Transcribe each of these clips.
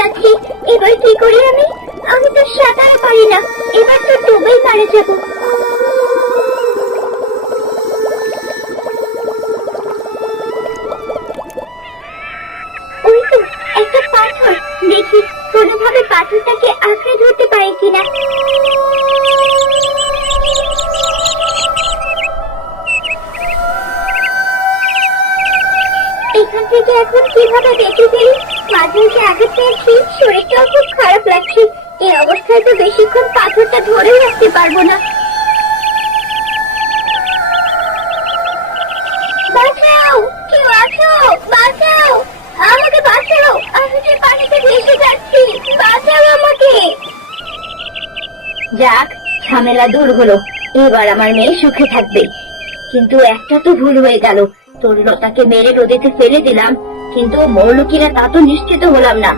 যাচ্ছি। এবার কি করি আমি? আমি তো সাঁতার পারি না, এবার তো ডুবেই মারা যাবো। ওই তো একটা পাথর, দেখি কোনোভাবে পাথরটাকে আঁকড়ে ধরতে পারি কিনা। এখান থেকে এখন কিভাবে বেঁচে ফেলি? মাঝে যে আঘাত পেয়েছি, শরীরটাও খুব খারাপ লাগছে। এই অবস্থায় তো বেশিক্ষণ পাথরটা ধরেই রাখতে পারবো না। বাঁচাও, কেউ আছো? বাঁচাও, আমাকে বাঁচাও, আমি যে পানিতে ভেসে যাচ্ছি, বাঁচাও আমাকে। যাক, ঝামেলা দূর হলো, এবার আমার মেয়ে সুখে থাকবে। কিন্তু একটা তো ভুল হয়ে গেল, তরুলতাকে মেরে নদীতে ফেলে দিলাম, কিন্তু মরলো কিনা তা তো নিশ্চিত হলাম না।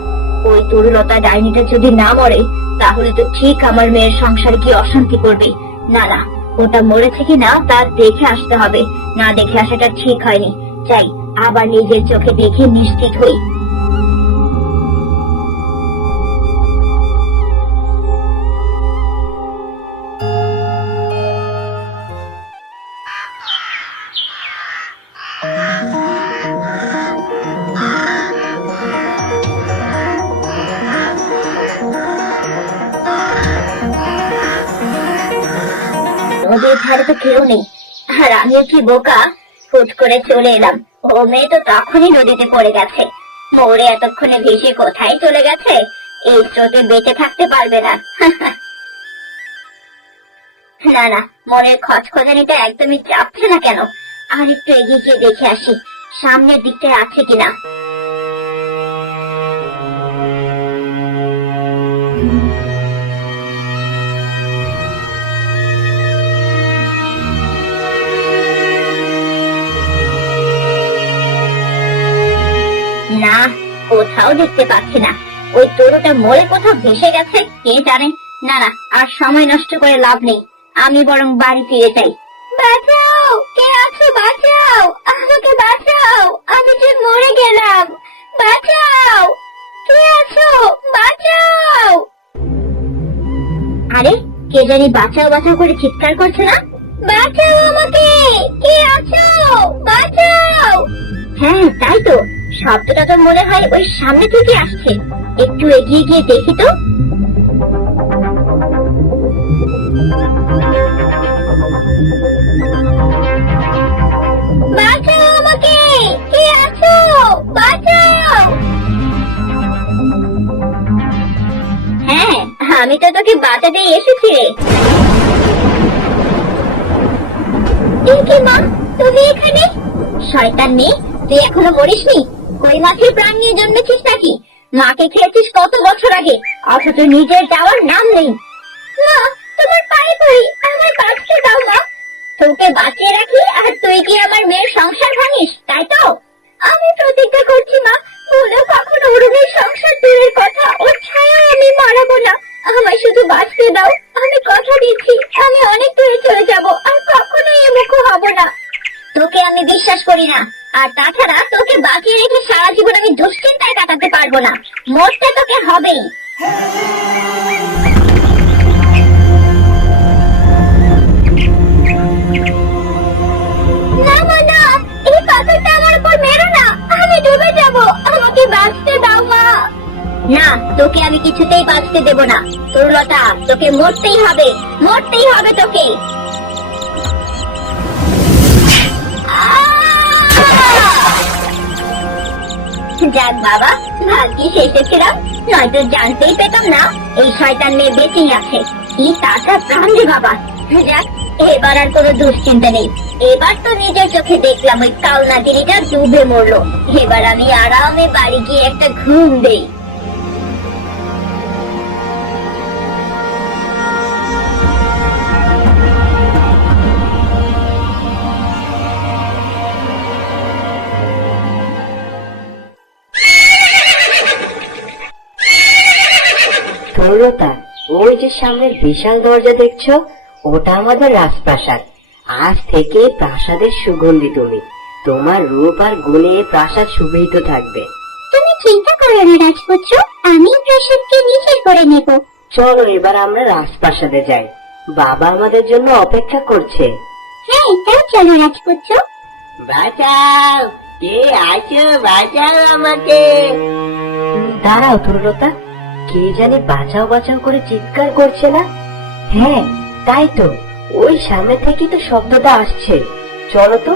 ওই তরুলতা ডাইনিটা যদি না মরে, তাহলে তো ঠিক আমার মেয়ের সংসারে কি অশান্তি করবে। না না, ওটা মরেছে কিনা তা দেখে আসতে হবে, না দেখে আসাটা ঠিক হয়নি। চাই আবার নিজের চোখে দেখে নিশ্চিত হই। নদীর ধারে তো কেউ নেই, আর আমিও কি বোকা, হুট করে চলে এলাম। ও মেয়ে তো তখনই নদীতে পড়ে গেছে, মরে এতক্ষণে ভেসে কোথায় চলে গেছে, এই স্রোতে বেঁচে থাকতে পারবে না। না না, মনের খচখচানিটা একদমই চাপছে না কেন? আর একটু এগিয়ে গিয়ে দেখে আসি সামনের দিকটায় আছে কিনা। না, কোথাও দেখতে পাচ্ছি না। ওই তরুটা মরে কোথাও ভেসে গেছে কে জানে। না না, আর সময় নষ্ট করে লাভ নেই, আমি বরং বাড়ি ফিরে যাই। বাঁচাও, কে আছো? বাঁচাও, আমাকে বাঁচাও, আমি যে মরে গেলাম। বাঁচাও, কে আছো? বাঁচাও। আরে, কে জানি বাঁচাও বাঁচাও করে চিৎকার করছে না? বাঁচাও আমাকে, কে আছো? বাঁচাও। হ্যাঁ, তাই তো, শব্দটা তো মনে হয় ওই সামনে থেকে আসছে। একটু এগিয়ে গিয়ে দেখি তো। বাঁচাও আমাকে, কে আছো? বাঁচাও। হ্যাঁ, আমি তো তোকে বাঁচাতে এসেছি রে। কি মা, তুমি এখানে? শয়তান মেয়ে, তুই এখনো মরিসনি? কই মাছের প্রাণ নিয়ে জন্মেছিস নাকি? মাকে খেয়েছিস কত বছর আগে, অথচ নিজের যাওয়ার নাম নেই। মা, তোমার পায়ে পড়ি, আমার বাঁচতে দাও মা। তোকে বাঁচিয়ে রাখি আর তুই কি আমার মেয়ের সংসার ভাঙিস, তাই তো? আমি প্রতিজ্ঞা করছি মা, ভুলেও কখনো অরুণের সংসার দূরের কথা, ওর ছায়ায় আমি মারাবো না। আমায় শুধু বাঁচতে দাও, আমি কথা দিচ্ছি আমি অনেক দূরে চলে যাব, আর কখনোই এমুখো হব না। তোকে আমি বিশ্বাস করি না, আর তাছাড়া তোকে বাঁচিয়ে রেখে সারা জীবন আমি দুশ্চিন্তায় কাটাতে পারবো না, মরতে তোকে হবেই। না মা না, এই পাথরটা আমার উপর মেরো না, আমি ডুবে যাব, আমাকে বাঁচতে দাও মা। না, তোকে আমি কিছুতেই বাঁচতে দেব না। তরুলতা, তোকে মরতেই হবে, মরতেই হবে তোকে। যাক বাবা, ভাগ্যিস এসেছিলাম, নয়তো জানতেই পেতাম না এই শয়তান মেয়ে বেঁচেই আছে। কি তাজা প্রাণ রে বাবা। যাক, এবার আর কোনো দুশ্চিন্তা নেই। এবার তো নিজের চোখে দেখলাম ওই কালনা দিদিটা ডুবে মরলো। এবার আমি আরামে বাড়ি গিয়ে একটা ঘুম দেই। তরুলতা, ওই যে সামনের বিশাল দরজা দেখছো, ওটা আমাদের রাজপ্রাসাদ। আজ থেকে প্রাসাদের সুগন্ধি তুমি। তোমার রূপ আর গুণে প্রাসাদ সুবিহিত থাকবে। তুমি চিন্তা করো না রাজপুত্র, আমি প্রাসাদকে নিজের করে নেব। চলো এবার আমরা রাজপ্রাসাদে যাই, বাবা আমাদের জন্য অপেক্ষা করছে। হ্যাঁ তাই চলো রাজপুত্র। বাঁচাও, কে আছো, বাঁচাও আমাকে। দাঁড়াও তরুলতা, কে জানি বাঁচাও বাঁচাও করে চিৎকার করছে না? হ্যাঁ তাই তো, ওই সামনে থেকে তো শব্দটা আসছে। চলো তো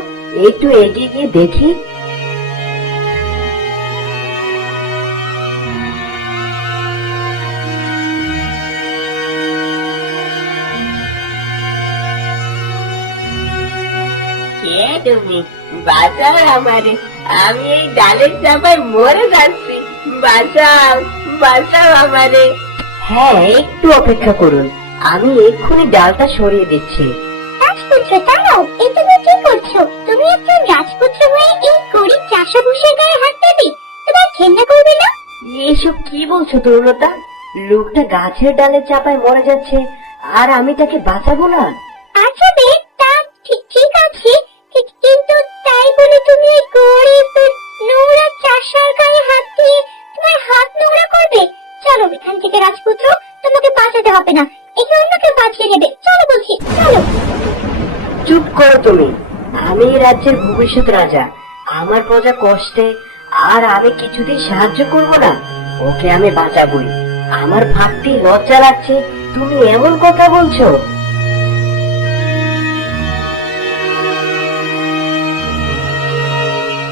একটু এগিয়ে গিয়ে দেখি। কে তুমি? বাঁচাও আমারে, আমি এই ডালের চাপায় মরে যাচ্ছি। বাঁচাও, বাঁচাও আমারে। হ্যাঁ একটু অপেক্ষা করুন, আমি এক্ষুনি ডালটা সরিয়ে দিচ্ছি। রাজপুত্র দাঁড়াও, এ তুমি কি করছো? তুমি একজন রাজপুত্র হয়ে এই গরিব চাষাভুষের গায়ে হাত দেবে? তোমার ঘেন্না করবে না? এসব কি বলছো তরুলতা? লোকটা গাছের ডালের চাপায় মরে যাচ্ছে, আর আমি তাকে বাঁচাবো না? আচ্ছা বেশ, তা ঠিক আছে, কিন্তু তাই বলে তুমি এই গরিব নোংরা চাষার গায়ে হাত দিয়ে তোমার হাত নোংরা করবে? চলো এখান থেকে রাজপুত্র, তোমাকে বাঁচাতে হবে না, একে অন্য কেউ বাঁচিয়ে নেবে। চলো বলছি, চলো। চুপ করো তুমি, আমি এই রাজ্যের ভবিষ্যৎ রাজা। আমার প্রজা কষ্টে, আর আমি কিছুতেই সাহায্য করব না? ওকে আমি বাঁচাবই। আমার ভাবতে লজ্জা লাগছে, তুমি এমন কথা বলছো।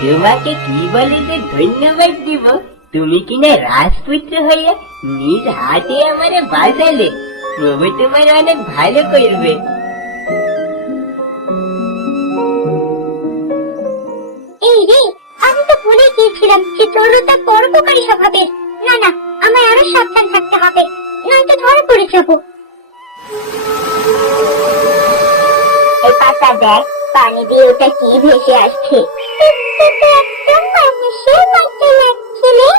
তোমাকে কি বলে যে ধন্যবাদ দিব? তুমি কিনা রাজপুত্র হইয়া নিজ হাতে আমারে বাঁচালে। প্রভু তোমার অনেক ভালো করবে। এই রে, আমি তো ভুলে গিয়েছিলাম যে তরুণটা পরোপকারী স্বভাবের। না না, আমায় আরো সাবধান থাকতে হবে, নয়তো ধরে পড়ে যাবো। এই পাতা দেখ, পানি দিয়ে ওটা কি ভেসে আসছে। একদম মানুষের মতো লাগছে রে।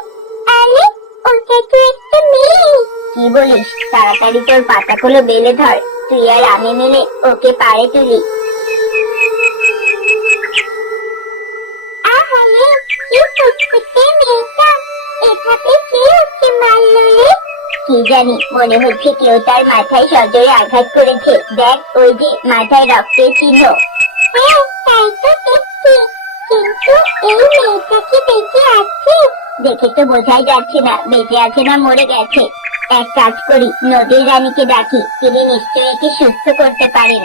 আরে ওটা তো একটা মেয়ে। কি বলিস? তাড়াতাড়ি তোর পাতাগুলো বেলে ধর, তুই আর আমি মিলে ওকে পাড়ে তুলি। আহারে কি ফুটফুটে মেয়েটা, এভাবে কে ওকে মারলো রে? কি জানি, মনে হচ্ছে কেউ তার মাথায় সজোরে আঘাত করেছে। দেখ ওই যে মাথায় রক্তের চিহ্ন। হ্যাঁ তাই তো দেখছি, কিন্তু এই মেয়েটা কি বেঁচে আছে? দেখে তো বোঝাই যাচ্ছে না বেঁচে আছে না মরে গেছে। এক কাজ করি, নদীর রানীকে ডাকি, তিনি নিশ্চয়ই একে সুস্থ করতে পারেন।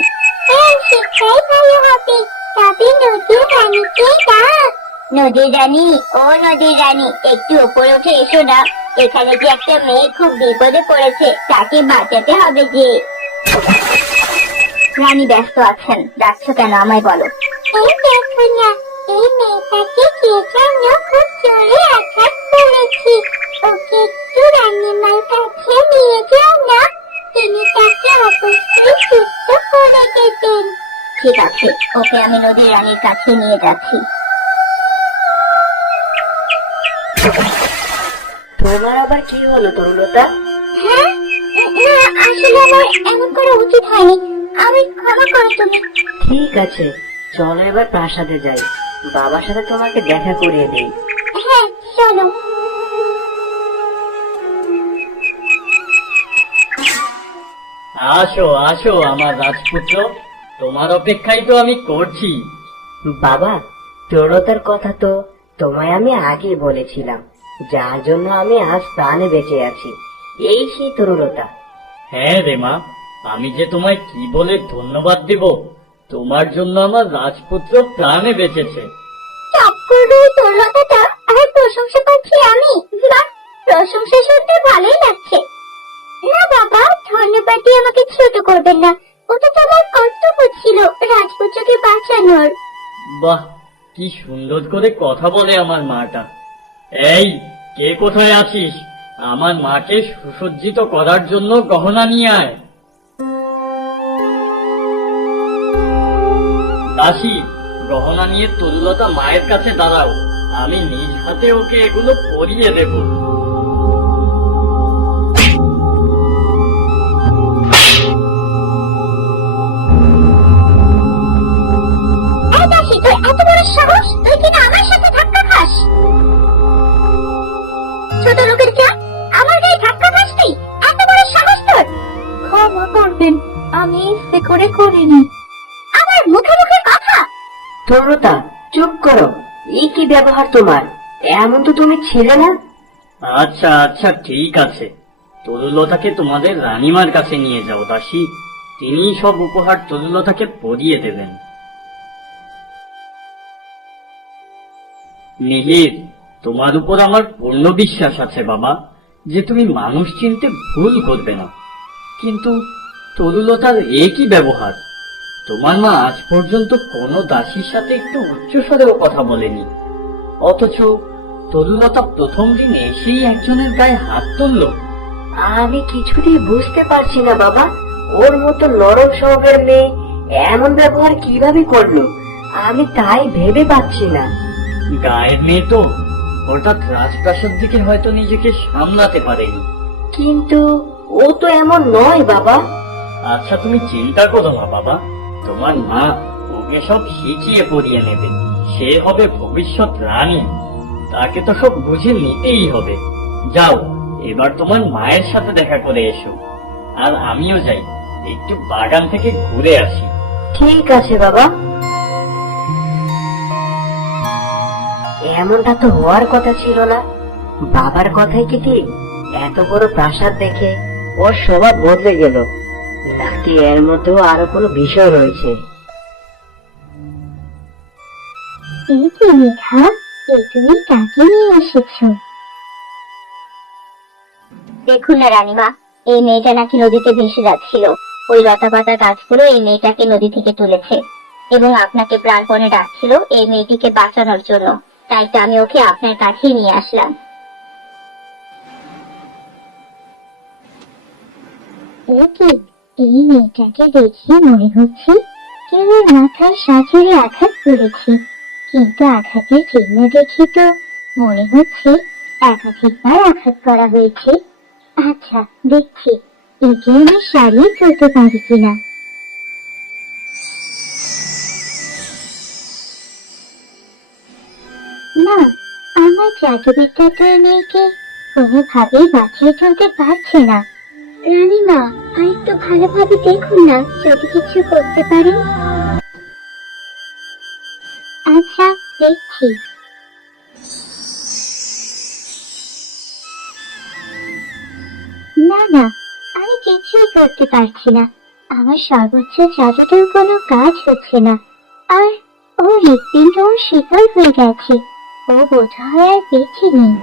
হ্যাঁ সেটাই ভালো হবে, তবে নদীর রানীকে ডাক। নদীর রানী, ও নদীর রানী, একটু উপরে উঠে এসো না। এখানে যে একটা মেয়ে খুব বিপদে পড়েছে, তাকে বাঁচাতে হবে যে। রানী ব্যস্ত আছেন, ডাকছো কেন আমায় বলো। এই দেখো না, এই মেয়েটাকে কে যেন খুব জোরে আঘাত করেছে। ওকে একটু রানীমার কাছে নিয়ে যাও না, তিনি তাকে অবশ্যই সুস্থ করে দেবেন। ঠিক আছে, ওকে আমি নদীর রানীর কাছে নিয়ে যাচ্ছি। তোমার আবার কি হলো তরুলতা? হ্যাঁ না, আসলে আমার এমন করা উচিত হয়নি, আমি ক্ষমা করো তুমি। ঠিক আছে, চলো এবার প্রাসাদে যাই, বাবার সাথে তোমাকে দেখা করিয়ে দেই। হ্যাঁ চলো। আসো আসো আমার রাজপুত্র, তোমার অপেক্ষাই তো আমি করছি। বাবা, তরুলতার কথা তো তোমায় আমি আগে বলেছিলাম, যার জন্য আমি আজ প্রাণে বেঁচে আছি। এই সেই তরুলতা। হ্যাঁ রে মা, আমি যে তোমায় কি বলে ধন্যবাদ দিব? তোমার জন্য আমার রাজপুত্র প্রাণে বেঁচেছে। চাপ করবে তোর কথাটা, আর প্রশংসা পাচ্ছি আমি। বাহ, প্রশংসা শুনতে ভালোই লাগছে। না বাবা, ধন্যবাদই আমাকে ছোট করবেন না, ওটা তো আমার কর্তব্য ছিল রাজপুত্রকে বাঁচানোর। বাহ, কি সুন্দর করে কথা বলে আমার মাটা। এই, কে কোথায় আছিস? আমার মাকে সুসজ্জিত করার জন্য গহনা নিয়ে আয়। দাসী, গহনা নিয়ে তরুলতা মায়ের কাছে দাঁড়াও, আমি নিজ হাতে ওকে এগুলো পরিয়ে দেব। এই দাসী, তোর এত বড় সাহস, তুই কিনা আমার সাথে ধাক্কা খাস? ছোট লোকের যা, করে করিনি। আমার মুখে মুখে কথা। তরুলতা, চুপ করো। এই কি ব্যবহার তোমার? এমন তো তুমি ছিলে না। আচ্ছা আচ্ছা, ঠিক আছে। তরুলতাকে তোমাদের রানীমার কাছে নিয়ে যাও দাসী, তিনি সব উপহার তরুলতাকে পরিয়ে দেবেন। মিহির, তোমার উপর আমার পূর্ণ বিশ্বাস আছে বাবা, যে তুমি মানুষ চিনতে ভুল করবে না। কিন্তু তরুলতার একই ব্যবহার। তোমার মা আজ পর্যন্ত কোনো দাসীর সাথে একটু উচ্চস্বরেও কথা বলেনি, অথচ তরুলতা প্রথম দিন এসেই একজনের গায়ে হাত তুলল। আমি কিছুতেই বুঝতে পারছি না বাবা, ওর মতো নরম স্বভাবের মেয়ে এমন ব্যবহার কিভাবে করলো, আমি তাই ভেবে পাচ্ছি না। গায়ের মেয়ে তো, হঠাৎ রাজপ্রাসাদ থেকে হয়তো নিজেকে সামলাতে পারেনি। কিন্তু ও তো এমন নয় বাবা। আচ্ছা, তুমি চিন্তা করো না বাবা, তোমার মা ওকে সব শিখিয়ে পড়িয়ে নেবে। সে হবে ভবিষ্যৎ রানী, তাকে তো সব বুঝে নিতেই হবে। যাও, এবার তোমার মায়ের সাথে দেখা করে এসো, আর আমিও যাই, একটু বাগান থেকে ঘুরে আসি। ঠিক আছে বাবা। এমনটা তো হওয়ার কথা ছিল না। বাবার কথাই কি ঠিক? এত বড় প্রাসাদ দেখে ওর স্বভাব বদলে গেল, নাকি এর মধ্যেও আরো কোনো বিষয় রয়েছে? এই যে মেঘা, এই তুমি কাকে নিয়ে এসেছো? দেখুন না রানীমা, এই মেয়েটা নাকি নদীতে ভেসে যাচ্ছিল। ওই লতা পাতা গাছগুলো এই মেয়েটাকে নদী থেকে তুলেছে এবং আপনাকে প্রাণপণে ডাকছিল এই মেয়েটিকে বাঁচানোর জন্য। তাই তো আমি ওকে আপনার কাছে নিয়ে আসলাম। এই মেয়েটাকে দেখে মনে হচ্ছে কেউ ওর মাথায় সাজরে আঘাত করেছে, কিন্তু আঘাতের চিহ্ন দেখে তো মনে হচ্ছে একাধিকবার আঘাত করা হয়েছে। আচ্ছা, দেখছি একে আমি সারিয়ে চলতে পারি কিনা। না, আমার জাদুবিদ্যাটার মেয়েকে কোনোভাবেই বাঁচিয়ে চলতে পারছে না। রানীমা, আর একটু ভালোভাবে দেখুন না, যদি কিছু করতে পারেন। আচ্ছা, দেখছি। না না, আমি কিছুই করতে পারছি না। আমার সর্বোচ্চ জাদুটার কোনো কাজ হচ্ছে না। আর ও হৃৎপিণ্ড শিকল হয়ে গেছে, ও বোধহয় আর বেঁচে নেই।